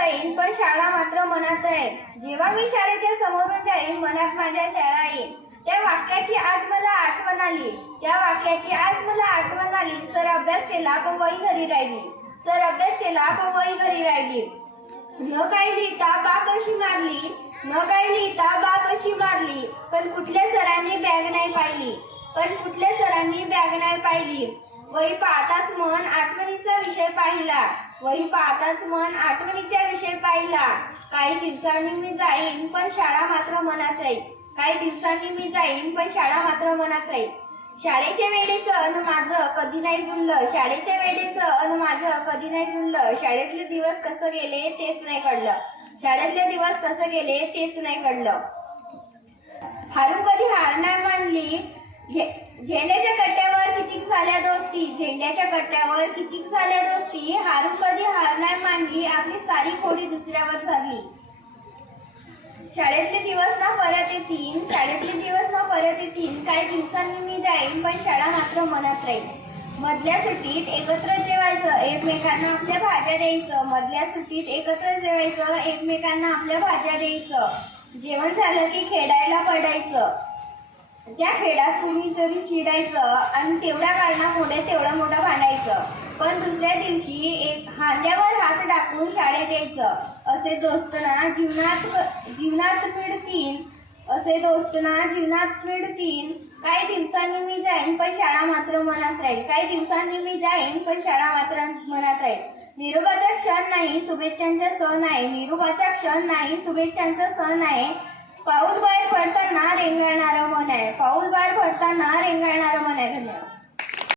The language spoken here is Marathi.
जाईन पण शाळा मात्र मनात राहील जेव्हा मी शाळेच्या समोरून जाईन मनात माझ्या शाळा येईल. त्या वाक्याची आज मला आठवण आली. त्या वाक्याची आज मला आठवण आली. सर अभ्यास केला पण वही घरी राहिली. सर अभ्यास केला पण वही घरी राहिली. न काही लिहिता बाप अशी मारली. न काही लिहिता बाप अशी मारली. पण कुठल्या सरांनी बॅग नाही पाहिली. पण कुठल्या सरांनी बॅग नाही पाहिली. वही पाहताच मन आठवणीचा विषय पाहिला. वही पाहताच मन आठवणीचा विषय पाहिला. काही दिवसांनी मी जाईन पण शाळा मात्र मनात राहील काही दिवसांनी मी जाईन पण शाळा मात्र मनात राहील शाळेच्या वेळेचं अन माझं कधी नाही जुळलं. शाळेच्या वेळेचं अन माझं कधी नाही जुळलं. शाळेतले दिवस कसं गेले तेच नाही कळलं. शाळेतले दिवस कसं गेले तेच नाही कळलं. हारून कधी हार नाही मानली. झेंड्याच्या कट्ट्यावर कितीक झाल्या दोस्ती. झेंड्याच्या कट्ट्यावर कितीक झाल्या दोस्ती. हारून कधी हारणार मानली आपली सारी खोडी दुसऱ्यावर झाली शाळेतले दिवस ना परत येतील. शाळेतले दिवस ना परत येतील. काही दिवसांनी मी जाईन पण शाळा मात्र मनात राहील. मधल्या सुट्टीत एकत्र जेवायचं एकमेकांना आपल्या भाज्या द्यायचं. मधल्या सुट्टीत एकत्र जेवायचं एकमेकांना आपल्या भाज्या द्यायचं. जेवण झालं की खेळायला पडायचं. त्या खेळात कुणी जरी चिडायचं आणि तेवढ्या कारणामुळे तेवढा मोठा भांडायचं पण दुसऱ्या दिवशी एक हांद्यावर हात टाकून शाळेत यायचं. असे दोस्त ना जीवनात जीवनात मिळतील असे दोस्त ना जीवनात मिळतील काही दिवसांनी मी जाईन पण शाळा मात्र मनात राहील. काही दिवसांनी मी जाईन पण शाळा मात्र मनात राहील. निरोपाचा क्षण नाही शुभेच्छांचा सण आहे निरोपाचा क्षण नाही शुभेच्छांचा सण आहे पाऊल बाहेर पडताना रेंगाळणारं मन आहे. पाऊल बाहेर पडताना रेंगाळणारं मन आहे धन्यवाद